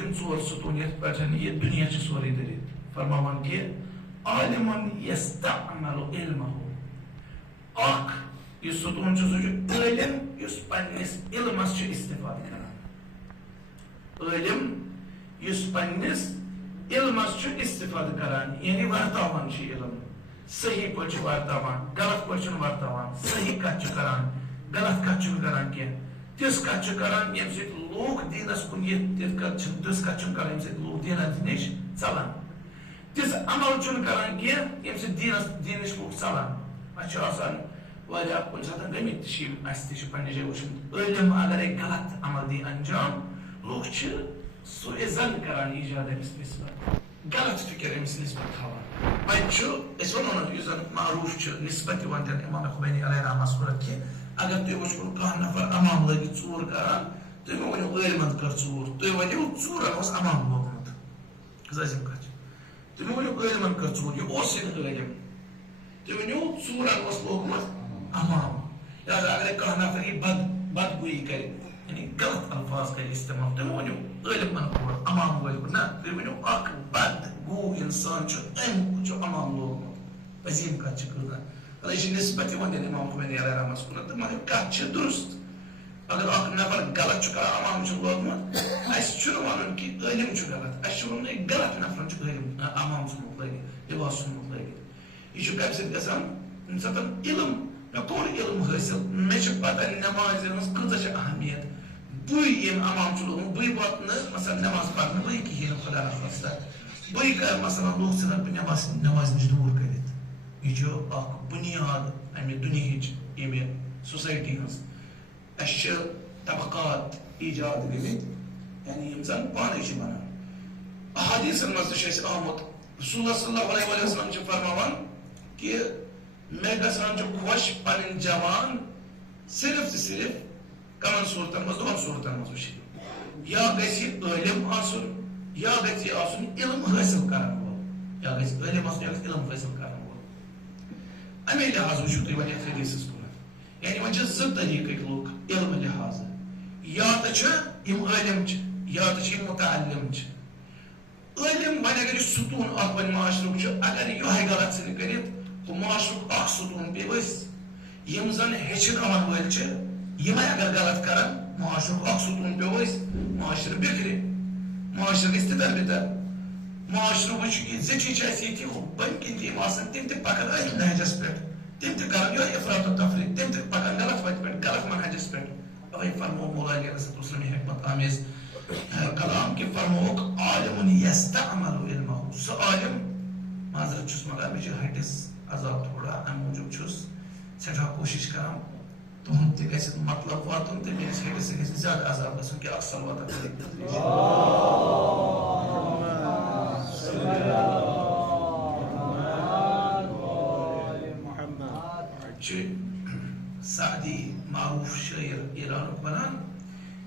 تم ژور ستون یتھ پٮ۪ٹھ یہ دنیا چھ سورُے دٔرِتھ فرماوان کہ عالمن یستعمل علمه اکھ یہ ستون چھ سُہ چھُ عٲلِم یُس پننِس علمس چھُ استفادٕ کران عٲلِم یُس پننِس علمس چھُ استفادٕ کران یعنی ورتاوان چھُ علم صحیح پٲٹھۍ چھُ ورتاوان غلط پٲٹھۍ چھُنہٕ ورتاوان صحیح کتھ چھُ کران غلط کتھ چھُنہٕ کران کینٛہہ تِژھ کتھ چھُ کران ییٚمہِ سۭتۍ لوٗکھ دیٖنس کُن یِتھ تِژھ کتھ چھُنہٕ کران ییٚمہِ سۭتۍ لوٗکھ دیٖنس نِش ژلان تِژھ عمل چھُنہٕ کران کینٛہہ ییٚمہِ سۭتۍ دیٖنس نِش لوٗکھ ژلان اَسہِ چھُ آسان واریاہ کُنہِ ساتہٕ گٔمٕتۍ تہِ چھِ یِم اَسہِ تہِ چھِ پننہِ جایہِ وٕچھمُت عٲلِم اگرے غلط عمل دی انجام لوٗکھ چھِ سُہ عزت کران ایجاد أمِس نسبت غلط فکر أمِس نسبت تھاوان وۄنۍ چھُ أسۍ وَنو نہٕ یُس زن معروٗف چھُ نسبت یِوان دِنہٕ اِمام خمینی علیہ رحمہ صورت کہِ اگر تُہۍ وٕچھو کانٛہہ نفر امام لٲگِتھ ژوٗر کران تُہۍ مہ ؤنِو عٲلمن کٔر ژوٗر تُہۍ ؤنِو ژوٗرن اوس امام لوگمُت عظیم کتھ تُہۍ مہ ؤنِو عٲلمن کٔر ژوٗر یہِ اوسُے نہٕ عٲلِم تُہۍ ؤنِو ژوٗرن اوس لوگمُت امام لہٰذا اگرے کانٛہہ نفر یہِ بدگویی کرِ یعنی غلط الفاظ کرِ استعمال تُہۍ مہ ؤنِو عٲلمن کوٚر امام وٲلۍ کوٚر نہ تُہۍ ؤنِو اکھ بدگوٗ انسان چھُ أمۍ چھُ امام لوگمُت عظیم کتھ چھِ کۭژاہ یہِ چھِ نسبت یِوان دِنہٕ اِمام خمینی علیہ رحمس کُنتھ تہٕ مگر کتھ چھِ درست اگر اکھ نفر غلط چھُ کران امام چھُ لوگمُت اَسہِ چھُنہٕ وَنُن کہِ عٲلِم چھُ غلط اَسہِ چھُ وَنُن غلط نفرن چھُ عٲلِم امام ژھُنمُت لٲگِتھ لِباس ژھُنمُت لٲگِتھ یہِ چھُ کمہِ سۭتۍ گژھان ییٚمہِ ساتہٕ علم مےٚ کوٚر علم حٲصِل مےٚ چھِ پتہ نٮ۪مازِ ہٕنٛز کۭژاہ چھِ اہمیت بٕے ییٚمۍ امام چھُ لوگمُت بٕے واتہٕ نہٕ مثلاً نٮ۪ماز پرنہٕ بٕے کِہیٖنۍ نہٕ خۄدا نخواستہ بٕے کرٕ مثلاً لوٗکھ ژھٕنن بہٕ نٮ۪مازِ نِش دوٗر کٔرِتھ یہِ چھُ اکھ بُنیاد امہِ دُنہِچ ییٚمہِ سوسایٹی ہٕنٛز اَسہِ چھِ طبقات ایجاد گٔمٕتۍ یعنی یِم زن پانے چھِ بنان احادیٖثن منٛز تہِ چھُ اَسہِ آمُت رسول صلی اللہ علیہ وسلم چھِ فرماوان کہِ مےٚ گژھان چھُ خۄش پنٕنۍ جوان صرف تہٕ صرف کمن صوٗرتن منٛز دۄن صوٗرتن منٛز وٕچھِتھ یا گژھِ یہِ عٲلِم آسُن یا گژھِ یہِ آسُن علم حٲصِل کرن وول یا گژھِ عٲلِم آسُن یا گژھِ علم حٲصِل کرن وول امے لحاظ وٕچھِو تُہۍ وۄنۍ یتھ حدیٖثس کُن یعنی وۄنۍ چھِ زٕ طریٖقٕکۍ لُکھ علمہٕ لحاظہٕ یا تہٕ چھِ یِم عٲلِم چھِ یا تہٕ چھِ یِم مُتعلِم چھِ عٲلِم وۄنۍ اگر یہِ ستوٗن اکھ وۄنۍ معاشرُک چھُ اگر یِہوٚے غلط ژھٕنہِ کٔرِتھ ہُہ معاشرُک اکھ ستوٗن پیٚیہِ ؤسۍ یِم زن ہیٚچھناون وٲلۍ چھِ یِمے اگر غلط کرن معاشرُک اکھ ستوٗن پیٚو ؤسۍ معاشرٕ بِکھرِ معاشرٕ گژھِ تِتر بِتر معاشرٕ وٕچھ یہِ زِٹھی چھِ اَسہِ ییٚتہِ بٔنۍ کِنۍ تہِ یِم آسان تِم تہِ پکن أتھۍ نہجس پٮ۪ٹھ تِم تہِ کرن یِہوٚے افراط و تفریٖط تِم تہِ پکن غلط وتہِ پٮ۪ٹھ غلط منہجس پٮ۪ٹھ اوے فرمو مولا علیہ السلام حکمت آمیز کلام کہِ فرمووُکھ عالمٌ یستعمل علمہ سُہ عالِم معذرت چھُس مگر مےٚ چھِ ہٹِس عذاب تھوڑا امہِ موٗجوٗب چھُس سٮ۪ٹھاہ کوٗشِش کران تُہُنٛد تہِ گژھِ مطلب واتُن تہٕ میٲنِس ہٹِس تہِ گژھِ زیادٕ عذاب گژھُن کہِ اکھ صلوات چھِ سعدی معروٗف شٲعر ایرانُک وَنان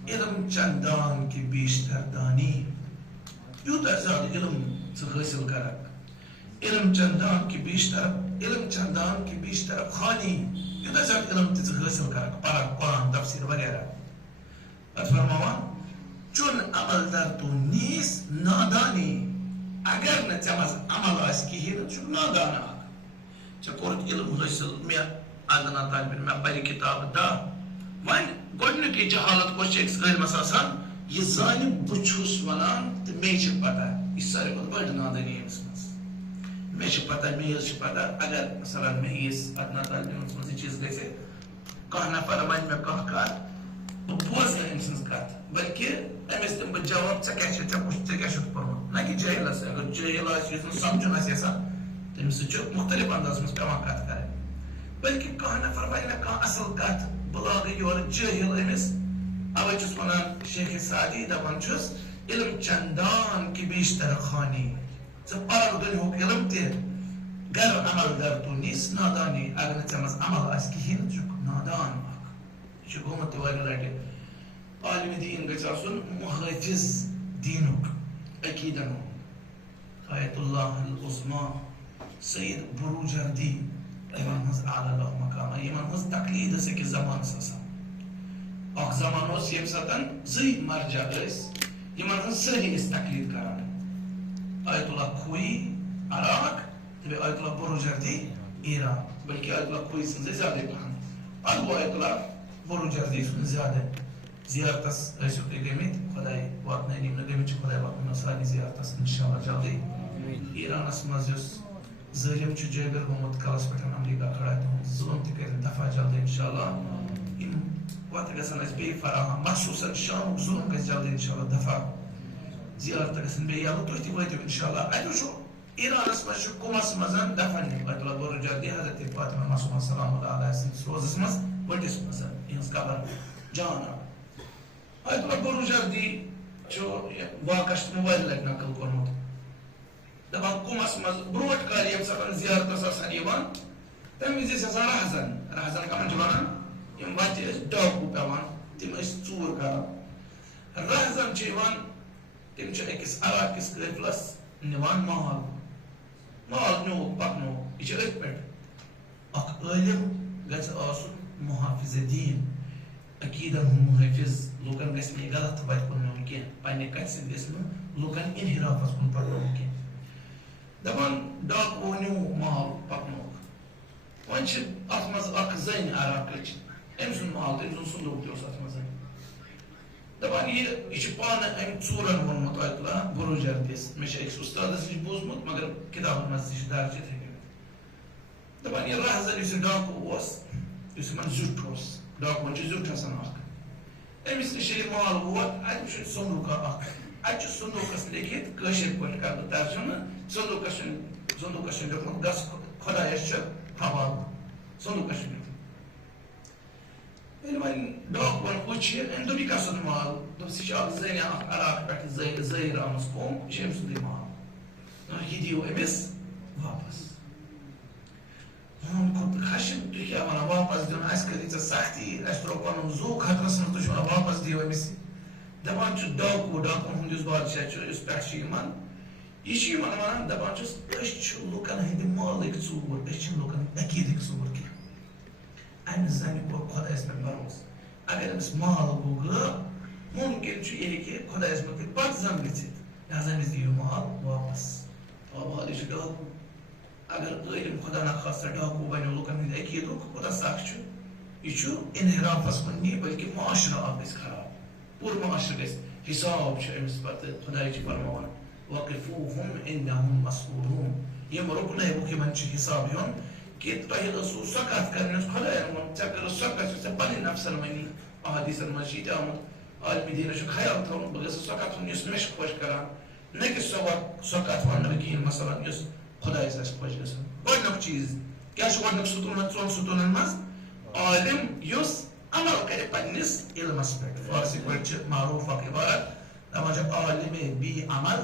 علم چندان کہِ بیشتر دانی یوٗتاہ زیادٕ علم ژٕ حٲصِل کرکھ علم چندان کہِ بیشتر خانی یوٗتاہ زیادٕ علم تہِ ژٕ حٲصِل کرکھ پرکھ قرآن تفسیٖر وغیرہ پتہٕ فرماوان چُن عمل در تو نیٖس نادانی اگر نہٕ ژےٚ منٛز عمل آسہِ کِہیٖنۍ نہٕ ژٕ چھُکھ نادان اکھ ژےٚ کوٚرُتھ علم حٲصِل مےٚ اَدنا طالبہِ علم مےٚ پرِ کِتابہٕ دہ وۄنۍ گۄڈنیُکُے جہالت کۄس چھِ أکِس عٲلمس آسان یہِ زانہِ بہٕ چھُس وَنان تہٕ مے چھِ پتہ یہِ چھِ ساروی کھۄتہٕ بٔڑ نادٲنی أمِس منٛز مےٚ چھِ پتہ مے حظ چھِ پتہ اگر مثلاً مےٚ یِیس اَدنا طالبہِ علمس منٛز یہِ چیٖز گژھِ کانٛہہ نفر وَنہِ مےٚ کانٛہہ کتھ بہٕ بوزٕ نہٕ أمۍ سٕنٛز کتھ بلکہِ أمِس دِمہٕ بہٕ جواب ژےٚ کیٛاہ چھُتھ ژےٚ کیٛاہ چھُتھ پوٚرمُت نہ کہِ جٲہِلس اگر جٲہِل آسہِ یُس نہٕ سمجُن آسہِ یژھان تٔمِس سۭتۍ چھُ مُختٔلِف اندازس منٛز پیٚوان کتھ کرٕنۍ بلکہِ کانٛہہ نفر وَنہِ مےٚ کانٛہہ اصٕل کتھ بہٕ لاگہٕ یورٕ جٲہِل أمِس اوے چھُس وَنان شیخِ سعدی دپان چھُس علم چندان کہِ بیشتر خانی ژٕ پرکھ دُنیہُک علم تہِ گر عمل در تو نیٖس نادانی اگر نہٕ ژےٚ منٛز عمل آسہِ کِہیٖنۍ نہٕ ژٕ چھُکھ نادان اکھ یہِ چھُ گوٚمُت تہِ واریاہ لٹہِ عالمِ دیٖن گژھِ آسُن محٲفِظ دیٖنُک عقیٖدن ہُنٛد آیت اللہ العظما سید بروجردی یِمن ہٕنٛز اعلیٰ اللہ مقامہ یِمن ہٕنٛز تقلیٖد ٲس أکِس زمانس آسان اکھ زمانہٕ اوس ییٚمہِ ساتہٕ زٕے مرجع ٲسۍ یمن ہن سٲری ٲسۍ تقلید کران آیت اللہ خوئی عراق تہٕ آیت اللہ بروجردی ایران بلکہ آیت اللہ خوئی سٕنٛزٕے زیادٕ پہن پتہٕ گوٚو آیت اللہ بروجردی سُنٛد زیادٕ زیارتس ٲسِو تُہۍ گٔمٕتۍ خۄداے واتنٲیِن یِم نہٕ گٔمٕتۍ چھِ خۄداے واتنٲیِن سارنٕے زیارتس انشاءاللہ جلدی ایرانس منٛز یُس ظٲلِم چھُ جٲبِر گوٚمُت کلس پٮ۪ٹھ امریکہ کھڑا تِہُنٛد ظُلم تہِ کٔرِن دفع جلدی انشاءاللہ یِم وتہٕ گژھن اَسہِ بیٚیہِ فراہم مخصوٗصن شامُک ظُلم گژھِ جلدی انشاءاللہ دفع زیارتہٕ گژھن بیٚیہِ یلہٕ تُہۍ تہِ وٲتِو انشاءاللہ اَتہِ وٕچھو ایرانس منٛز چھُ کُمس منٛز دفن آیت اللہ بروجردی حضرت فاطمہ معصومہ سلام اللہ علیہ سٕنٛدِس روزس منٛز ؤٹِس منٛز یِہنٛز قبر جان آیت اللہ بروجردی چھُ واقعس چھُ تِمو واریاہ لٹہِ نقل کوٚرمُت دپان کُمس منٛز برونٛٹھ کالہِ ییٚمہِ ساتہٕ زیارتس آسان یِوان تمہِ وِزِ ٲسۍ آسان رہزن رہزن کمن چھِ ونان یِم وتہِ ٲسۍ ڈاکوٗ پیٚوان تِم ٲسۍ ژوٗر کران رہزن چھِ یِوان تِم چھِ أکِس علاقس قٲفلس نِوان مال نیوٗکھ پکنووُکھ یہِ چھِ أتھۍ پٮ۪ٹھ اکھ عٲلِم گژھِ آسُن محافظ دیٖن عقیٖدن ہُنٛد محٲفظ لُکن گژھِ نہٕ یہِ غلط وتہِ کُن نیُن کینٛہہ پننہِ کتھِ سۭتۍ گژھِ نہٕ لُکن انحرافس کُن پکناوُن کینٛہہ دپان ڈاکوٗ نیوٗ مال پکنووُکھ وۄنۍ چھِ اتھ منٛز اکھ زٔنۍ عراقٕچ أمۍ سُنٛد مال تٔمۍ سُنٛد صندوٗق تہِ اوس اتھ منٛز دپان یہِ چھِ پانہٕ أمۍ ژوٗرن ووٚنمُت آیت اللہ بروجردیس مےٚ چھُ أکِس اُستادس نِش بوٗزمُت مگر کِتابن منٛز تہِ چھُ درج یِتھٕے کٔنۍ دپان یہِ رہزن یُس یہِ ڈاکوٗ اوس یُس یِمن زیُٹھ اوس ڈاکوٗوَن چھُ زیُٹھ آسان اکھ أمِس نِش ییٚلہِ مال ووت اَتہِ وٕچھُن صندوٗقا اکھ اَتہِ چھُ صندوٗقس لیکھِتھ کٲشِر پٲٹھۍ کرٕ بہٕ ترجمہٕ صندوٗقس چھُ لیوٗکھمُت گژھ خۄدایس چھُ حوالہٕ صندوٗقس چھُ لیوٗکھمُت ییٚلہِ وۄنۍ ڈاکوٗوَن وٕچھ یہِ أمۍ دوٚپ یہِ کس سُنٛد مال دوٚپُس یہِ چھِ اکھ زٔنۍ اکھ عراق پٮ۪ٹھ زٲیِر آمٕژ قوم یہِ چھِ أمۍ سُنٛدٕے مال یہِ دِیِو أمِس واپس ہُم کھوٚت خشم تُہۍ کیٛاہ ونان واپس دیُن اَسہِ کٔرِو ژےٚ سختی اَسہِ ترٛوو پنُن زُو خطرس منٛز تُہۍ چھِو ونان واپس دِیِو أمِس دپان چھُ ڈاکوٗوَن ہُنٛد یُس بادشاہ چھُ یُس پٮ۪ٹھ چھُ یِمن یہِ چھُ یِمن ونان دپان چھُس أسۍ چھِ لُکن ہٕنٛدِ مالٕکۍ ژوٗر أسۍ چھِنہٕ لُکن ہٕنٛدۍ عقیٖدٕکۍ ژوٗر کینٛہہ امہِ زنہِ کوٚر خۄدایس پٮ۪ٹھ بروسہٕ اگر أمِس مال گوٚو غٲب مُمکِن چھُ یہِ ہیٚکہِ خۄدایس مُتعلق پتہٕ زن گٔژھِتھ لہذا أمِس دِیِو مال واپس مال یہِ چھُ ڈاکوٗ اگر عٲلِم خۄدا نخواستہ ڈاکوٗ بنیو لُکن ہٕنٛدِ عقیٖدُک کوٗتاہ سخ چھُ یہِ چھُ انحرافس کُن نی بلکہِ معاشرٕ اکھ گژھِ خراب پوٗرٕ معاشرٕ گژھِ حساب چھُ أمِس پتہٕ خۄداے چھُ فرماوان وقفوٗہُم عِندَہُم مسئوٗلوٗن یِم رُکنٲیوُکھ یِمن چھُ حساب ہیوٚن کہِ تۄہہِ ٲسوٕ سۄ کتھ کرٕنۍ یۄس خۄداین ووٚن ژےٚ کٔرٕتھ سۄ کتھ یۄس ژےٚ پنٕنۍ نفسن ؤنی احادیٖثن منٛز چھُ یہِ تہِ آمُت عالمِ دیٖنس چھُ خیال تھاوُن بہٕ گژھٕ سۄ کتھ ونٕنۍ یۄس مےٚ چھِ خۄش کران نہ کہِ سۄ کتھ ونہٕ بہٕ کِہینۍ مثلاً یۄس خۄدایس آسہِ خۄش گژھان گۄڈنیُک چیٖز کیٛاہ چھُ گۄڈنیُک ستوٗن ژۄن ستوٗنن منٛز عالِم یُس عمل کرِ پننِس علمس پٮ۪ٹھ فارسی پٲٹھۍ چھِ معروٗف اکھ عبارت دپان چھِ عالِمِ بی عمل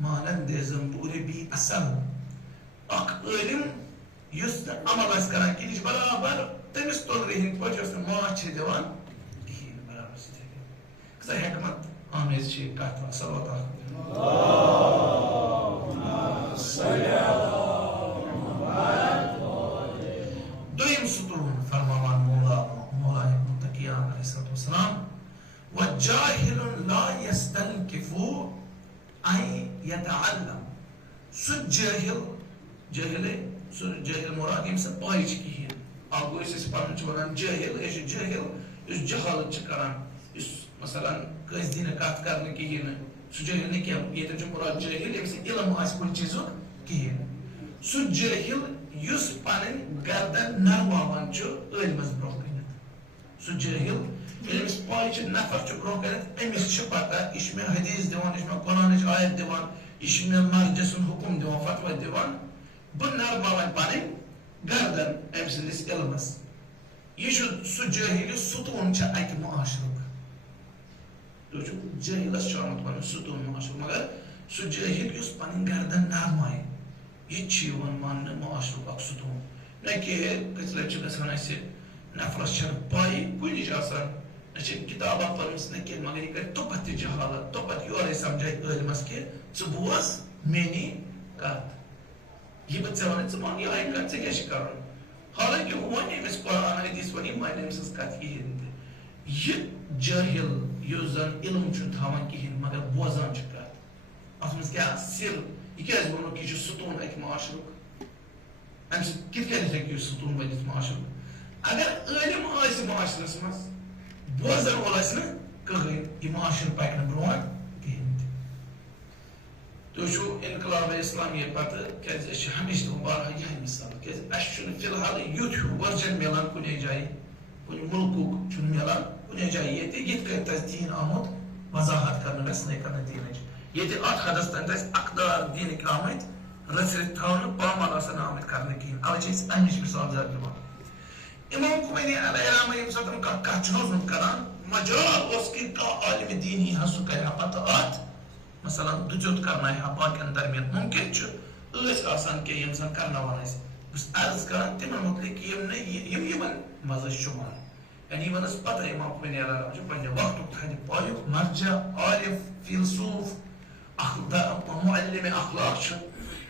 مانندِ زنبوٗرِ بی اصل اکھ عٲلِم یُس نہٕ عمل آسہِ کران کِہینۍ یہِ چھُ برابر تٔمِس تُلرِ ہِنٛدۍ پٲٹھۍ یۄس نہٕ ماچھ چھِ دِوان کِہینۍ برابر چھِ کۭژاہ حٮ۪کمت آمیز چھِ یہِ کتھ صلوات دوٚیِم ستوٗن فرماوان مولا متقیان علیہ الصلوۃ والسلام وَجَاهِلٌ لَا يَسْتَنْكِفُ أَن يَتَعَلَّمَ سُہ جٲہِل مراد ییٚمِس نہٕ پاے چھِ کِہینۍ اکھ گوٚو یُس أسۍ پنُن چھِ ونان جٲہِل یہِ چھُ جٲہِل یُس جہالت چھِ کران یُس مثلاً کٲنٛسہِ دِی نہٕ کتھ کرنہٕ کِہینۍ نہٕ سُہ جٲہِل نہٕ کینٛہہ ییٚتٮ۪ن چھُ مراد جٲہِل ییٚمِس نہٕ علم آسہِ کُنہِ چیٖزُک کِہینۍ سُہ جٲہِل یُس پنٕنۍ گردن نرماوان چھُ عٲلمس برونٛہہ کٔنِتھ سُہ جٲہِل ییٚلہِ أمِس پاے چھِ نفر چھُ برونٛہہ کٔنِتھ أمِس چھِ پتہ یہِ چھُ مےٚ حدیٖث دِوان یہِ چھُ مےٚ قرآنٕچ آیت دِوان یہِ چھُ مےٚ مرجہِ سُنٛد حُکُم دِوان فتویٰ دِوان بہٕ نرماوَن پنٕنۍ گردن أمۍ سٕنٛدِس علمس یہِ چھُ سُہ جٲہِل یُس ستوٗن چھُ اکہِ معاشرُک تُہۍ چھُو جٲہِلس چھُ آمُت وننہٕ ستوٗن معاشرُک مگر سُہ جٲہِل یُس پنٕنۍ گردن نرمایہِ یہِ تہِ چھُ یِوان ماننہٕ معاشرُک اکھ ستوٗن نہ کہِ کٔژِ لٹہِ چھِ گژھان اَسہِ نفرس چھنہٕ پاے کُنِچ آسان نہ چھِ کِتابا پٔرمٕژ نہ کینٛہہ مگر یہِ کرِ توپت تہِ جہالت توپت یورے سمجھایہِ عٲلمس کہِ ژٕ بوز میٛٲنی کتھ یہِ بہٕ ژےٚ ونہٕ ژٕ مان یہِ آیہِ کتھ ژےٚ کیٛاہ چھِ کرُن حالانکہِ ہُہ وَنہِ أمِس قرآن حدیٖث وَنہِ یہِ مانہِ أمۍ سٕنٛز کتھ کِہینۍ تہِ یہِ جٲہِل یُس زن علم چھُنہٕ تھاوان کِہیٖنۍ مگر بوزان چھُ کتھ اتھ منٛز کیٛاہ سِر یہِ کیٛازِ ووٚنُکھ یہِ چھُ ستوٗن اکہِ معاشرُک امہِ سۭتۍ کِتھ کٔنۍ ہیٚکہِ یہِ ستوٗن بٔنِتھ معاشرُک اگر عٲلِم آسہِ معاشرس منٛز بوزن وول آسہِ نہٕ کٕہٕنۍ یہِ معاشرٕ پکہِ نہٕ برٛونٛٹھ کِہیٖنۍ تہِ تُہۍ چھُو انقلاب اسلامیہ پتہٕ کیٛازِ أسۍ چھِ ہمیشہِ دِوان بارہا یِہے مثال کیٛازِ اَسہِ چھُنہٕ فی الحال یُتھ ہیوٗ ؤرجن مِلان کُنہِ جایہِ کُنہِ مُلکُک چھُنہٕ مِلان کُنہِ جایہِ ییٚتہِ یِتھ کٔنۍ تَسہِ دیٖن آمُت وضاحت کرنہٕ رسنَے کرنہٕ دیٖنٕچ ییٚتہِ اتھ حدس تانۍ تَسہِ اقدار دیٖنٕکۍ آمٕتۍ رٔژھِتھ تھاونہٕ پامال آسان آمٕتۍ کرنہٕ کِہیٖنۍ اوے چھِ أسۍ اَمِچ مثال زیادٕ دِوان امام خمینی علیہ رحمہ ییٚمہِ ساتہٕ کانٛہہ کتھ چھُ اوسمُت کران مجال اوس کہِ کانٛہہ عالمِ دیٖن یی ہا سُہ کرِ ہا پتہٕ اتھ مثلاً دُژیُت کرنایہِ ہا باقین درمیان ممکن چھُ ٲسۍ آسان کینٛہہ یِم زن کرناوان ٲسۍ بہٕ چھُس عرض کران تِمن مُتعلق یِم نہٕ یِم یِمن منٛز ٲسۍ شُمار یعنی یِمن ٲس پتہ امام خمینی علیہ رحمہ چھُ پننہِ وقتُک تھدِ پایُک مرجع عارف فیلسوف معلِمِ اخلاق چھُ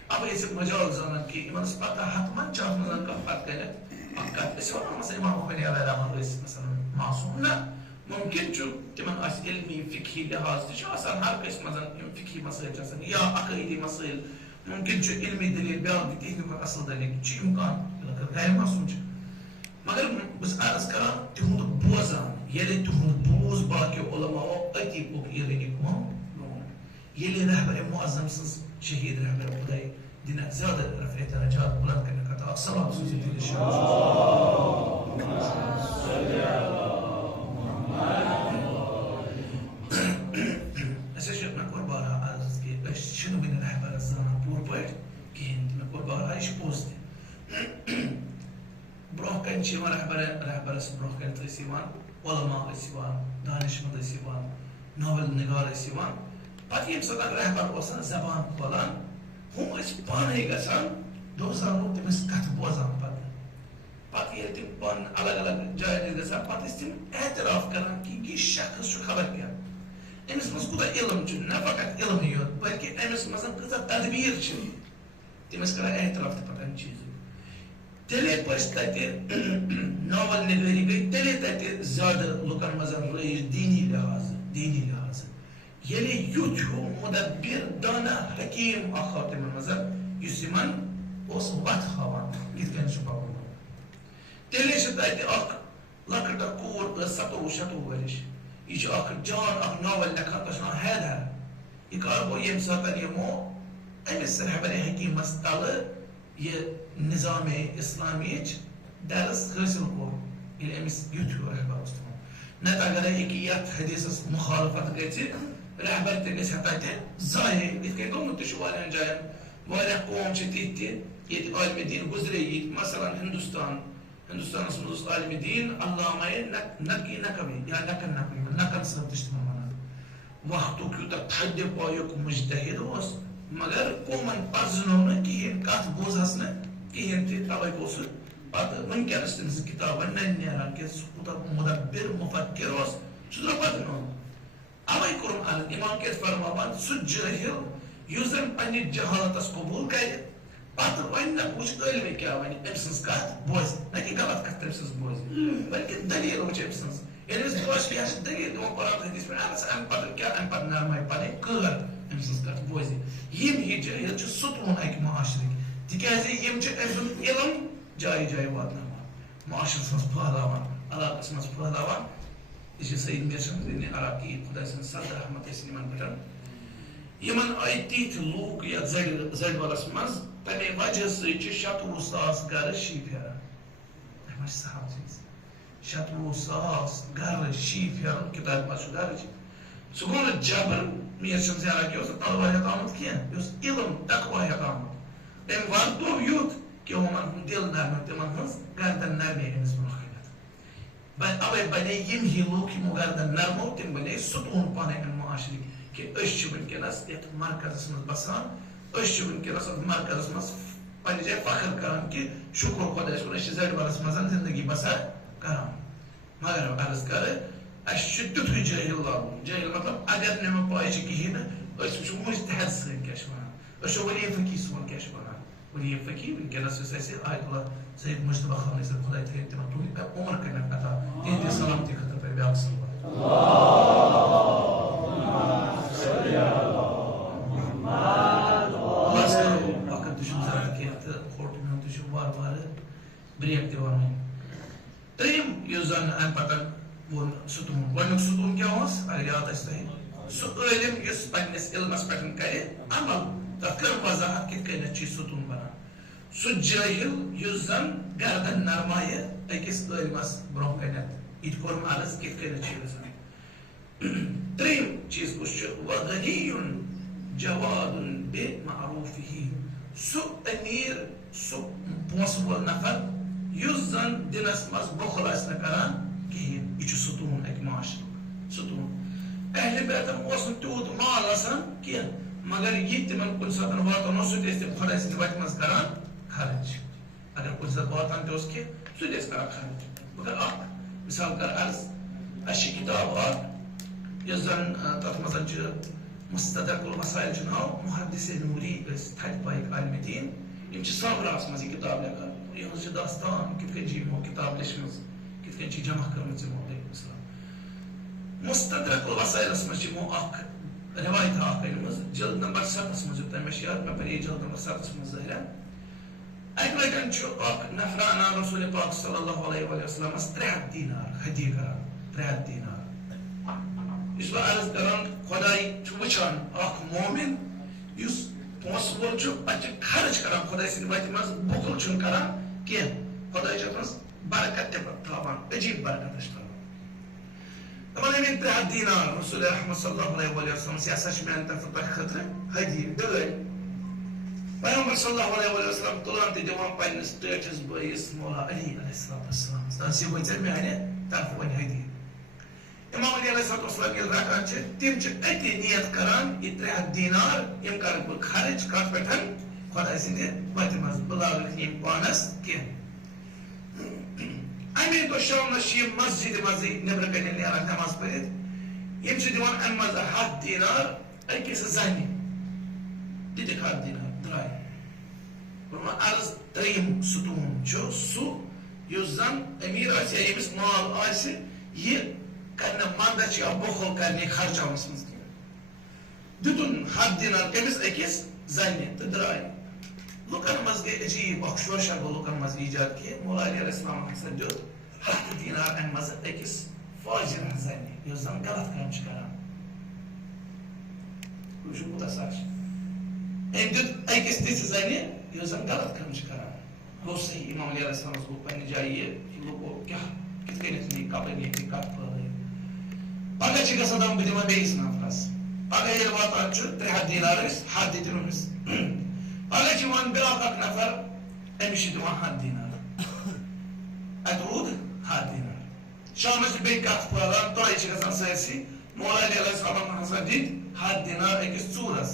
اوے ٲسۍ مجال زانان کہِ یِمن ٲس پتہ حتمن چھِ اتھ منٛز کانٛہہ پتہٕ کٔرِتھ اکھ کتھ أسۍ ونو مثلاً امام خمینی علیہ رحمہ ٲسۍ مثلاً معصوم نہ ممکن چھُ تِمن آسہِ علمی فقہی لحاظ تہِ چھُ آسان ہر کٲنٛسہِ منٛز یِم فقہی مسٲیل چھِ آسان یا عقٲیدی مسٲیل ممکن چھُ علمی دلیٖل بیٛاکھ تہِ تِہنٛدِ کھۄتہٕ اصل دلیٖل چھُ اِمکان غیر معصوم چھُ مگر بہٕ چھُس عرض کران تِہُنٛد بوزان ییٚلہِ تِہُنٛد بوٗز باقیو علماءو أتی پوٚک ایٖرٲنی قوم برٛونٛٹھ ییٚلہِ رہبرِ معظم سٕنٛز شہیٖد رہبر خۄداے دِنکھ زیادٕ رفع درجات بلند کرنہٕ خٲطرٕ اکھ سلام سوٗزِتھ تِہنٛدِس اَسہِ حظ چھُ مےٚ کوٚر بارہا عرض کہِ أسۍ چھِنہٕ وُنہِ رہبرس زانان پوٗرٕ پٲٹھۍ کِہیٖنۍ تہِ مےٚ کوٚر بارہا یہِ چھُ پوٚز تہِ برونٛہہ کَنہِ چھِ یِوان رہبرس برونٛہہ کَنہِ ٲسۍ یِوان علما ٲسۍ یِوان دانشمند ٲسۍ یِوان ناول نگار ٲسۍ یِوان پتہٕ ییٚمہِ ساتہٕ رہبر اوس زبان کھولان ہُم ٲسۍ پانے گژھان دوستان لوگ تٔمِس کتھٕ بوزان پتہٕ ییٚلہِ تِم پانہٕ الگ الگ جاین ٲسۍ گژھان پتہٕ ٲسۍ تِم اعتراف کران کہِ یہِ شخص چھُ خبر کیٛاہ أمِس منٛز کوٗتاہ علم چھُ نہ فقط علمٕے یوت بلکہِ أمِس منٛز کۭژاہ تدبیٖر چھِ تِم ٲسۍ کران اعتراف تہِ پتہٕ امہِ چیٖزُک تیٚلے پٔچ تتہِ ناول نگٲری گٔے تیٚلے تتہِ زیادٕ لُکن منٛز رٲیِج دیٖنی لحاظ ییٚلہِ یُتھ ہیوٗ مُدبِر دانا حکیٖم اکھ آو تِمن منٛز یُس یِمن اوس وتھ ہاوان کِتھ کٔنۍ چھُ پکُن تیٚلے چھِ تتہِ اکھ لۄکٕٹ اکھ کوٗر ٲس 27-28 ؤرِش یہِ چھِ اکھ جان اکھ ناول لیکھان تتھ چھُ ناو حیدر یہِ کر گوٚو ییٚمہِ ساتہٕ یِمو أمِس رہبرِ حکیٖمس تلہٕ یہِ نظامِ اسلامیِچ درس حٲصِل کوٚر ییٚلہِ أمِس یُتھ ہیوٗ رہبر اوس تھوٚمُت نتہٕ اگرے أکہِ یتھ حدیثس مُخالفت گژھِ رہبر تہِ گژھِ ہا تتہِ ضایع یِتھ کٔنۍ گوٚمُت تہِ چھُ واریاہن جاین واریاہ قوم چھِ تِتھۍ تہِ ییٚتہِ عالمِ دیٖن گُزرے ییٚتہِ مثلاً ہندوستانس منٛز اوس عالمِ دیٖن علامہ نقی نقوی یا نقن صٲب تہِ چھِ تِمن ونان وقتُک یوٗتاہ تھدِ پایُک مُجتہد اوس مگر قومن پرزنوو نہٕ کِہیٖنۍ کتھ بوزہس نہٕ کِہیٖنۍ تہِ توے گوٚو سُہ پتہٕ وُنکیٚنس تٔمۍ سٕنٛز کِتابن ننہِ نیران کہِ سُہ کوٗتاہ مُدبِر مُفکِر اوس سُہ درٛاو بدنام اوے کوٚرُن عرض امام کیٛازِ فرماوان سُہ جٲہِل یُس زن پننہِ جہالتس قبوٗل کرِ پتہٕ ونہِ نہ وٕچھ عٲلمہِ کیٛاہ ونہِ أمۍ سٕنٛز کتھ بوزِ نہ کہِ غلط کتھ تٔمۍ سٕنٛز بوزِ بلکہِ دٔلیٖل وٕچھ أمۍ سٕنٛز ییٚلہِ أسۍ بوزِ کیٛاہ چھِ دٔلیٖل دِوان قرآن حدیث پٮ۪ٹھ اگر امہِ پتہٕ کیٛاہ امہِ پتہٕ نرمٲے پنٕنۍ کٲر أمۍ سٕنٛز کتھ بوزِ یِم ہی جٲہِل چھِ ستوٗن اکہِ معاشرٕکۍ تِکیٛازِ یِم چھِ أمۍ سُنٛد علم جایہِ جایہِ واتناوان معاشرس منٛز پھہلاوان علاقس منٛز پھہلاوان یہِ چھِ سعید مِرشد عراقی خۄداے سٕنٛز سخ رحمت ٲسِن یِمن پٮ۪ٹھ یِمن آیہِ تِتھۍ لوٗکھ یتھ زڈ ولس منٛز تمے وجہ سۭتۍ چھِ 27,000 گرٕ شی پھیران تۄہہِ ما چھِ سہل چیٖز 27,000 گرٕ شی پھیرُن کِتابہِ منٛز چھُ درٕج سُہ گوٚو نہٕ جبر میٖر شمس عراقی اوس نہٕ تلوار ہٮ۪تھ آمُت کینٛہہ یہِ اوس علم تقوا ہٮ۪تھ آمُت تٔمۍ ورتوو یُتھ کہِ یِمن ہُنٛد دِل نرمیو تِمن ہٕنٛز گردن نرمے أمِس برونٛہہ کنٮ۪تھ اوے بنے یِم ہی لوٗکھ یِمو گردن نرمو تِم بنے ستوٗن پانے امہِ معاشرٕکۍ کہِ أسۍ چھِ وُنکیٚنس یتھ مرکزس منٛز بسان أسۍ چھِ وُنکیٚنس اتھ مرکزس منٛز پننہِ جایہِ فخر کران کہِ شُکر خۄدایس کُن أسۍ چھِ زڈ ولس منٛز زندگی بسر کران مگر عرض کرٕ اسہِ چھُ تیُتھُے جٲہِل لاگُن جٲہِل مطلب اگر نہٕ مےٚ پاے چھِ کہیٖنۍ نہٕ أسۍ وٕچھو مُجتہد صٲب کیٛاہ چھِ ونان أسۍ وٕچھو ولی فقی صٲبن کیٛاہ چھِ ونان ولی فقی وُنکیٚنس یُس اسہِ آیت اللہ سید مجتبیٰ خان صٲب خۄداے تھٲیِن تِمن تُہنٛدِ عمر کٔرِنکھ عطا تِہنٛدِ سلامتی خٲطرٕ پرِ بیٛاکھ سلوات وقت دشم زیادہ کیا تھا کھوٹ میں دشم وار وار بریک دیوان میں تریم یوزن ان پتن وہ ستون گۄڈنیُک ستون کیا اوس اگر یاد آسہِ تۄہہِ سُہ عٲلِم یُس پننِس علمس پٮ۪ٹھ کرِ عمل تتھ کٔر وضاحت کِتھ کٔنٮ۪تھ چھُ یہِ ستون بنان سُہ جٲہِل یُس زن گردن نرمایہِ أکِس عٲلمس برونٛہہ کَنٮ۪تھ یہِ تہِ کوٚرُم عرض کِتھ کٔنٮ۪تھ چھُ یہِ گژھان ترٛیٚیِم چیٖز کُس چھُ وغنیٌن جوادٌ بمعروفِہ سُہ أمیٖر سُہ پونٛسہٕ وول نفر یُس زن دِلس منٛز بخل آسہِ نہٕ کران کِہیٖنۍ یہِ چھُ ستوٗن اکہِ معاشرُک ستوٗن اہلِ بیتن اوس نہٕ تیوٗت مال آسان کینٛہہ مگر یہِ تِمن کُنہِ ساتہٕ واتان اوس سُہ تہِ ٲسۍ تِم خۄداے سٕنٛدِ وتہِ منٛز کران خرٕچ اگر کُنہِ ساتہٕ واتان تہِ اوس کینٛہہ سُہ تہِ ٲسۍ کران خرٕچ بہٕ کرٕ اکھ مثال کر عرض اسہِ چھِ کِتاب اکھ یۄس زن تتھ منٛز چھِ مستدرک الوسائل چھُ ناو محدث نوری ٲسۍ تھدِ پایِک عالمِ دیٖن یِم چھِ صابراہس منٛز یہِ کِتاب لیکھان یِہٕنٛز چھِ داستان کِتھ کٔنۍ چھِ یِمو کِتاب لیچھمٕژ کِتھ کٔنۍ چھِ جمع کٔرمٕژ یِمو علیکُم السلام مستدرک الوسائلس منٛز چھِ یِمو اکھ روایت اکھ أنمٕژ جلد نمبر 7 منٛز یوٚتام مےٚ چھُ یاد مےٚ پرے جلد نمبر 7 منٛز ظٲہرا اکہِ لٹہِ چھُ اکھ نفر انان رسول پاک صلی اللہ علیہ وسلمس 300 دینار ہدیہ کران 300 دینار یُس بہٕ عرض کران خۄداے چھُ وٕچھان اکھ مومن یُس پونٛسہٕ وول چھُ پتہٕ چھُ خرٕچ کران خۄداے سٕنٛدِ وتہِ منٛز بُخل چھُنہٕ کران کینٛہہ خۄداے چھُ اتھ منٛز برکت تہِ تھاوان عجیٖب برکت چھُ تھاوان دپان أمۍ 300 دینار رسول احمد صلی اللہ علیہ وسلم یہِ ہسا چھِ میانہِ طرفہٕ تۄہہِ خٲطرٕ ہدیہ ڈٲلۍ پیغمبر صلی اللہ علیہ وسلم تُلان تہٕ دِوان پننِس ٹٲٹھِس بٲیِس مولا علی علیہ السلام دپان یہِ وٲتۍ ژےٚ میانہِ طرفہٕ وۄنۍ ہدیہ امام علی علیہ السلام ییٚلہِ رٹان چھِ تِم چھِ أتی نیت کران یہِ 300 دینار یِم کرٕ بہٕ خرٕچ کتھ پٮ۪ٹھ خۄداے سٕنٛدِ وتہِ منٛز بہٕ لاگکھ یِم پانس کینٛہہ امی دۄہ شامنس چھِ یِم مسجدِ منٛزٕے نیبرٕ کنہِ نیران نماز پٔرِتھ یِم چھِ دِوان امہِ منٛزٕ 100 دینار أکِس زنہِ دِتِکھ 100 دینار درٛاے کوٚرمُت عرض ترٛیٚیِم ستوٗن چھُ سُہ یُس زن أمیٖر آسہِ یا ییٚمِس مال آسہِ یہِ کرِ نہٕ منٛدچھ یا بخل کرِ نہٕ خرچاونس منٛز کینٛہہ دِتُن 100 دینار کٔمِس أکِس زنہِ تہٕ درٛاے لُکن منٛز گٔے عجیٖب اکھ شوشا گوٚو لُکن منٛز ایجاد کہِ مولا علی علیہ السلام ہسا دیُت 100 دینار امہِ منٛزٕ أکِس فاجرہ زنہِ یۄس زن غلط کٲم چھِ کران وٕچھِو کوٗتاہ سخ چھُ أمۍ دیُت أکِس تِژھِ زنہِ یۄس زن غلط کٲم چھِ کران گوٚو صحیح امام علی علیہ السلامس گوٚو پننہِ جایہِ یہِ لُکو کیٛاہ کِتھ کٔنٮ۪تھ نی کپٲرۍ یہِ کتھ پھٲلٲیِتھ پگہہ چھِ گژھان دپان بہٕ دِمہٕ بیٚیِس نفرس پگہہ ییٚلہِ واتان چھُ 300 دینار ٲسۍ 100 دِتِن أمِس پگہہ چھُ یِوان بیٛاکھ اکھ نفر أمِس چھِ دِوان 100 دینار اتہِ روٗد 100 دینار شامس چھِ بیٚیہِ کتھ پھٲلان تۄہہِ چھِ گژھان سٲرسٕے مولا علی علیہ السلام ہسا دِتۍ 100 دینار أکِس ژوٗرس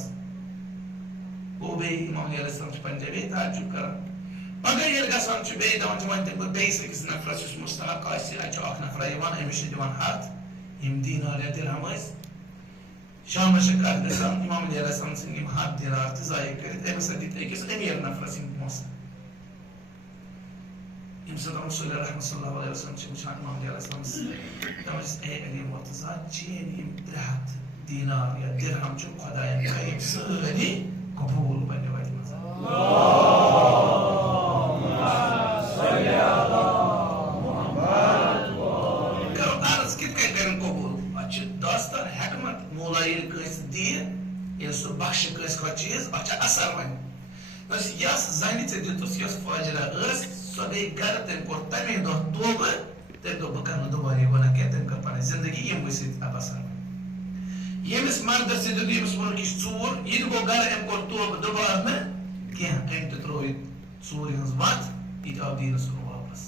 گوٚو بیٚیہِ امام علی علیہ السلام چھِ پننہِ جایہِ بیٚیہِ تعجب کران پگہہ ییٚلہِ گژھان چھُ بیٚیہِ دپان چھِ وۄنۍ دِمہٕ بہٕ بیٚیِس أکِس نفرس یُس مستحق آسہِ اتہِ چھُ اکھ نفرا یِوان أمِس چھِ دِوان 100 یِم دیٖنار یا دِرہم ٲسۍ شامس چھِ کتھ گژھان امام علی علیہ السلام ژھٕنۍ یِم 100 دینار تہِ ضایع کٔرِتھ أمِس ہسا دِتۍ أکِس أمیٖر نفرس یِم پونٛسہٕ ییٚمہِ ساتہٕ رسول رحمت صلی اللہ علیہ وسلم چھِ وٕچھان امام علی علیہ السلامس دپان چھِس اے علی مرتضیٰ چٲنۍ یِم 300 دینار یا دِرہم چھِ خۄداین تھٲے یِم سٲری قبوٗل پننہِ وتہِ منٛز کرو عرض کِتھ کٔنۍ کرن قبوٗل اتھ چھِ داستان حکمت مولا ییٚلہِ کٲنٛسہِ دِیہِ ییٚلہِ سُہ بخشہِ کٲنٛسہِ کانٛہہ چیٖز اتھ چھِ اثر وۄنۍ بس یۄس زنہِ ژےٚ دِتُس یۄس فاجرہ ٲس سۄ گٔے گرٕ تٔمۍ کوٚر تمے دۄہ توبہٕ تٔمۍ دوٚپ بہٕ کرٕ نہٕ دُبارٕ یہِ گۄناہ کینٛہہ تٔمۍ کٔر پنٕنۍ زندگی یِموٕے سۭتۍ ابسر ییٚمِس مردس ژےٚ دِتُے ییٚمِس ووٚنُکھ یہِ چھُ ژوٗر یہِ تہِ گوٚو گرٕ أمۍ کوٚر توبہٕ دُبارٕ نہٕ کینٛہہ أمۍ تہِ ترٛوو یہِ ژوٗرِ ہٕنٛز وتھ یہِ تہِ آو دیٖنس کُن واپس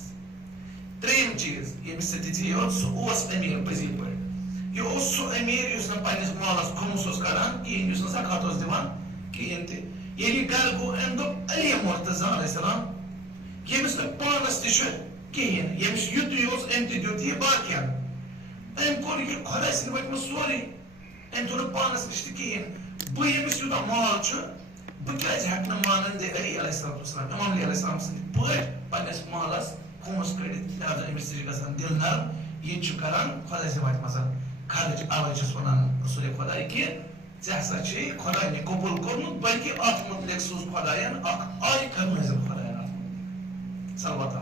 ترٛیٚیِم چیٖز ییٚمِس ژےٚ دِژی یوت سُہ اوس أمیٖر پٔزی پٲٹھۍ یہِ اوس سُہ أمیٖر یُس نہٕ پننِس مالس خُمُس اوس کران کِہیٖنۍ یُس نہٕ زکات اوس دِوان کِہیٖنۍ تہِ ییٚلہِ یہِ گرٕ گوٚو أمۍ دوٚپ علی مرتضیٰ علیہ السلام ییٚمِس نہٕ پانس تہِ چھُ کِہیٖنۍ ییٚمِس یُتُے اوس أمۍ تہِ دیُت یہِ باقین أمۍ کوٚر یہِ خۄداے سٕنٛدِ وتہِ منٛز سورُے أمۍ تھوٚو نہٕ پانس نِش تہِ کِہیٖنۍ بہٕ ییٚمِس یوٗتاہ مال چھُ بہٕ کیازِ ہٮ۪کہٕ نہٕ مانن دِ علی علیہ السلام امام علی علیہ السلام سٕنٛدۍ پٲٹھۍ پننِس مالس خُمُس کٔڑِتھ لہٰذا أمِس تہِ چھِ گژھان دِل نرم یہ کران خدا سے وات مزا خرچ اوے چھس ونان رسول خدا کہ ژےٚ چھ خدا نے قبول کوٚرمُت بلکہ اتھ متعلق سوز خدایَن اکھ آیت نازل خدایَن اتھ متعلق صلوات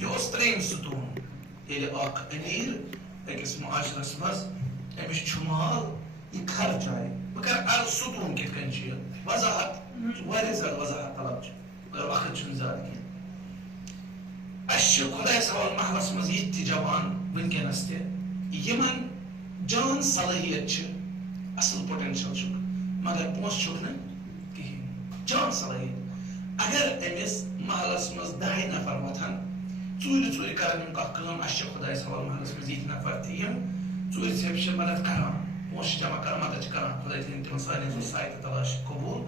یہ اوس ترٛیٚیِم ستوٗن ییٚلہِ اکھ أمیٖر أکِس معاشرس منٛز أمِس چھُ مال یہِ خرچایہِ بہٕ کرٕ عرض ستوٗن کِتھ کٔنۍ چھُ یہِ وضاحت واریاہ زیادٕ وضاحت طلب چھِ مگر وقت چھُنہٕ زیادٕ کینٛہہ اَسہِ چھِ خۄدایَس حوالہٕ محلس منٛز یِتھ تہِ جوان وٕنکٮ۪نس تہِ یِمن جان صلٲحیت چھِ اصل پوٹینشل چھُکھ مگر پونٛسہٕ چھُکھ نہٕ کِہیٖنۍ جان صلٲحیت اگر أمِس محلس منٛز 10 نفر وۄتھن ژوٗرِ کرن یِم کانٛہہ کٲم اَسہِ چھِ خۄدایَس حوالہٕ محلس منٛز یِتھۍ نفر تہِ یِم ژوٗرِ ژھیٚپہِ چھِ مدد کران پونٛسہٕ چھِ جمع کران مدد چھِ کران خۄداے تھٲیِن تِمن سارنٕے سُہ سایہِ تہٕ تلاش قبوٗل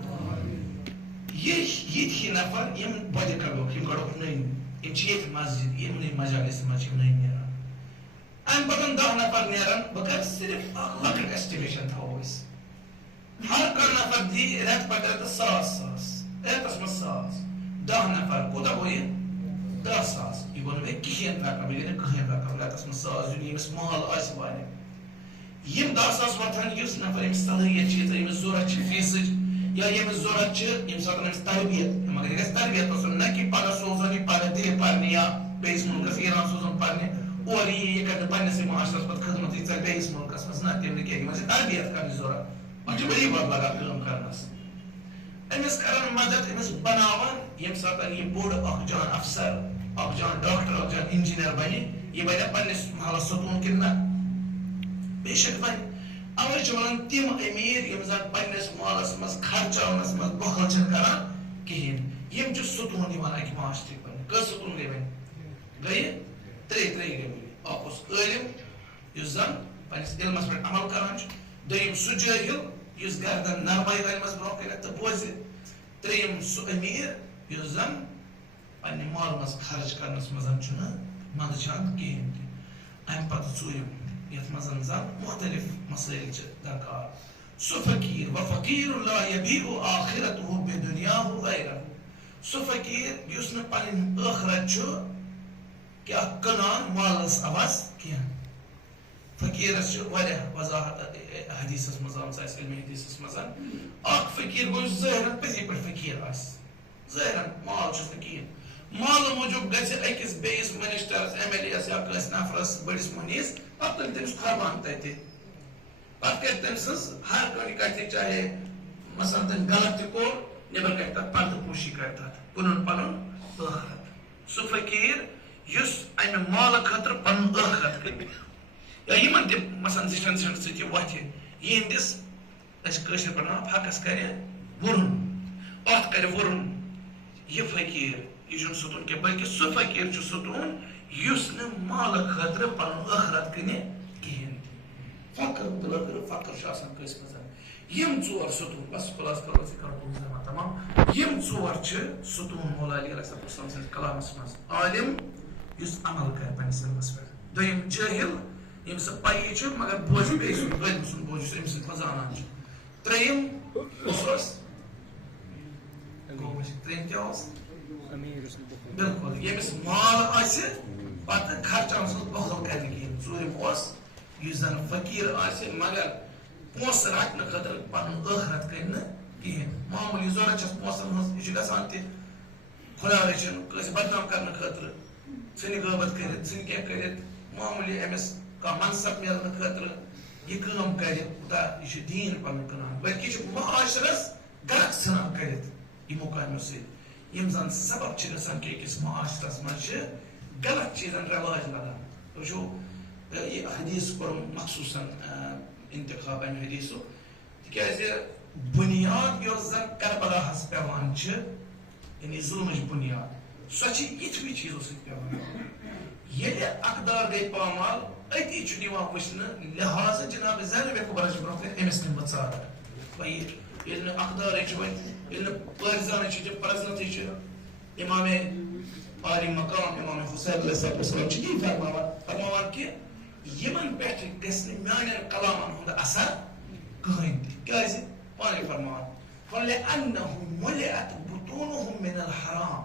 یِتھۍ ہی نفر یِم بۄدِ کڑوکھ یِم کڑوکھ نٔنۍ یِم چھِ ییٚتہِ مسجد یِمنٕے مجالِسن منٛز چھِ یِم نٔنۍ نیران امہِ پتہٕ 10 نفر نیرن بہٕ کرٕ صرف اکھ لۄکٕٹ ایسٹِمیشن تھاوو أسۍ ہر کانٛہہ نفر دی رٮ۪تہٕ پتہٕ رٮ۪تہٕ 100 رٮ۪تس منٛز 100 10 نفر کوٗتاہ گوٚو یہِ 10,000 یہِ گوٚو نہٕ مےٚ کِہیٖنۍ رقم یہِ گٔے نہٕ کٕہٕنۍ رقم رٮ۪تس منٛز 100 دیُن ییٚمِس مال آسہِ واریاہ یِم 10,000 وۄتھن یُس نفر ییٚمِس صلٲحیت چھِ ییٖژاہ ییٚمِس ضوٚرتھ چھِ فیٖسٕچ یا ییٚمِس ضوٚرتھ چھِ ییٚمہِ ساتہٕ أمِس تربیت مگر یہِ گژھِ تربیت آسُن نہ کہِ پگاہ سوزن یہِ پگاہ دِلہِ پرنہِ یا بیٚیِس مُلکس ایران سوزن پرنہِ اورٕ یی یہِ کرِ نہٕ پننِسٕے معاشرس پتہٕ خدمت یہِ ژَلہِ بیٚیِس مُلکس منٛز نہ تِم نہٕ کینٛہہ یِمن چھِ تربیت کرنٕچ ضوٚرتھ وۄنۍ چھُ ؤری واد لگان کٲم کرنس أمِس کرن مدد أمِس بناون ییٚمہِ ساتہٕ یہِ بوٚڑ اکھ جان افسر اکھ جان ڈاکٹر اکھ جان انجیٖنر بنہِ یہِ بنیا پننِس محلس ستوٗن کِنہٕ نہ بے شک بنہِ اوے چھِ ونان تِم أمیٖر یِم زن پننِس مالس منٛز خرچاونس منٛز بخل چھِنہٕ کران کِہیٖنۍ یِم چھِ ستوٗن یِوان اکہِ معاشرٕکۍ بنہِ کٔژ ستوٗن گٔے وۄنۍ گٔیہِ ترٛےٚ گٔے وۄنۍ اکھ اوس عٲلِم یُس زن پننِس علمس پٮ۪ٹھ عمل کران چھُ دوٚیِم سُہ جٲہِل یُس گردن نرمٲے والہِ منٛز برونٛہہ کٔرِتھ تہٕ بوزِ ترٛیٚیِم سُہ أمیٖر یُس زن پننہِ مالہٕ منٛز خرٕچ کرنس منٛز چھُنہٕ منٛدچھان کِہیٖنۍ تہِ امہِ پتہٕ ژوٗرِم یتھ منٛز زن مختلف مسٲیل چھِ درکار سُہ فقیٖر وفقیٖر لا یبیع آخرته بدنیاہ غیرہ سُہ فقیٖر یُس نہٕ پنٕنۍ ٲخرت چھُ کیٛاہ کٕنان مالس عوض کینٛہہ فقیٖرس چھِ واریاہ وضاحت حدیثس منٛز آمژ اسہِ علمِ حدیثس منٛز اکھ فقیٖر گوٚو یُس ظٲہرن پٔزی پٲٹھۍ فقیٖر آسہِ ظٲہرن مال چھُس نہٕ کِہیٖنۍ مالہٕ موٗجوٗب گژھِ أکِس بیٚیِس منسٹرس MLA یا کٲنٛسہِ نفرس بٔڑِس مٔہنِوِس پتہٕ تُلہِ تٔمِس فرمان تتہِ پتہٕ کرِ تٔمۍ سٕنٛز ہر کُنہِ کتھِ چاہے مثلاً تٔمۍ غلط تہِ کوٚر نٮ۪بر کڑِ تتھ پردٕ پوشی کرِ تتھ کٕنُن پنُن ٲخرت سُہ فقیٖر یُس امہِ مالہٕ خٲطرٕ پنُن ٲخرت کٕنہِ یا یِمن تہِ مثلاً زِٹھٮ۪ن سۭتۍ یہِ وۄتھِ یِہنٛدِس أسۍ کٲشِر پٲٹھۍ ونان حقس کرِ وُرُن اتھ کرِ وُرُن یہِ فقیٖر یہِ چھُنہٕ ستوٗن کینٛہہ بلکہِ سُہ فقیٖر چھُ ستوٗن یُس نہٕ مالہٕ خٲطرٕ پنُن ٲخرت کٕنہِ کِہیٖنۍ تہِ فقر بِلکُل فقر چھُ آسان کٲنٛسہِ منٛز یِم ژور ستوٗن بس خلاص کرو أسۍ کرو تمام یِم ژور چھِ ستوٗن مولا علی علیہ السلام سٕنٛدِس کلامس منٛز عالِم یُس عمل کرِ پننِس علمس پٮ۪ٹھ دوٚیِم جٲہِل ییٚمِس سُہ پَیی چھُ مگر بوزِ بیٚیہِ سُنٛد عٲلِم سُنٛد بوزِ یُس أمِس سۭتۍ زانان چھُ ترٛیٚیِم کُس اوس ترٛیٚیِم کیٛاہ اوس بِلکُل ییٚمِس مال آسہِ پتہٕ خرچاونس منٛز بخل کرِ نہٕ کِہیٖنۍ ژوٗرِم اوس یُس زن فقیٖر آسہِ مگر پونٛسہٕ رٹنہٕ خٲطرٕ پنُن ٲخرت کرِ نہٕ کِہیٖنۍ معموٗلی ضوٚرتھ چھس پونٛسن ہٕنٛز یہِ چھُ گژھان تہِ خۄدا رٔچھِنۍ کٲنٛسہِ بدنام کرنہٕ خٲطرٕ ژھٕنہِ غٲبت کٔرِتھ ژھٕنہِ کینٛہہ کٔرِتھ معموٗلی أمِس کانٛہہ منصب میلنہٕ خٲطرٕ یہِ کٲم کرِ کوٗتاہ یہِ چھُ دیٖن پنُن کٕنان بلکہِ یہِ چھُ معاشرس غرق ژھٕنان کٔرِتھ یِمو کامیو سۭتۍ یِم زن سبب چھِ گژھان کہِ أکِس معاشرس منٛز چھِ غلط چیٖزن رٮ۪واج لگان تُہۍ وٕچھو یہِ حدیٖث کوٚرُم مخصوٗصن انتخاب امہِ حدیٖثُک تِکیٛازِ بُنیاد یۄس زن کربلاہس پٮ۪وان چھِ یعنی ظُلمٕچ بُنیاد سۄ چھِ یِتھوٕے چیٖزو سۭتۍ پٮ۪وان ییٚلہِ اقدار گٔے پامال أتی چھُ یِوان وٕچھنہٕ لہٰذا جناب زینب کُبرا چھِ برونٛہہ کَنہِ أمِس نِمہٕ بہٕ ژارٕ بھائی ییٚلہِ نہٕ اقدارٕے چھُ وۄنۍ ییٚلہِ نہٕ پٲرزانٕے چھِ پرزنتٕے چھِ امامے عالی مقام امام حُسین علیہ السلام چھِ یی فرماوان کہِ یِمن پٮ۪ٹھ گژھِ نہٕ میانٮ۪ن کلامن ہُنٛد اثر کٕہٕنۍ تہِ کیٛازِ پانے فرماوان فلِأنہُ مُلِئت بطونهم من الحرام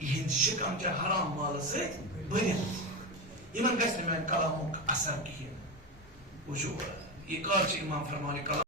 یہ شکم چھ حرام مال ست برت یمن گژھِ نہٕ میانہِ کلامُک اثر کِہیٖنۍ وٕچھو یہ کر چھ امام فرمان کلام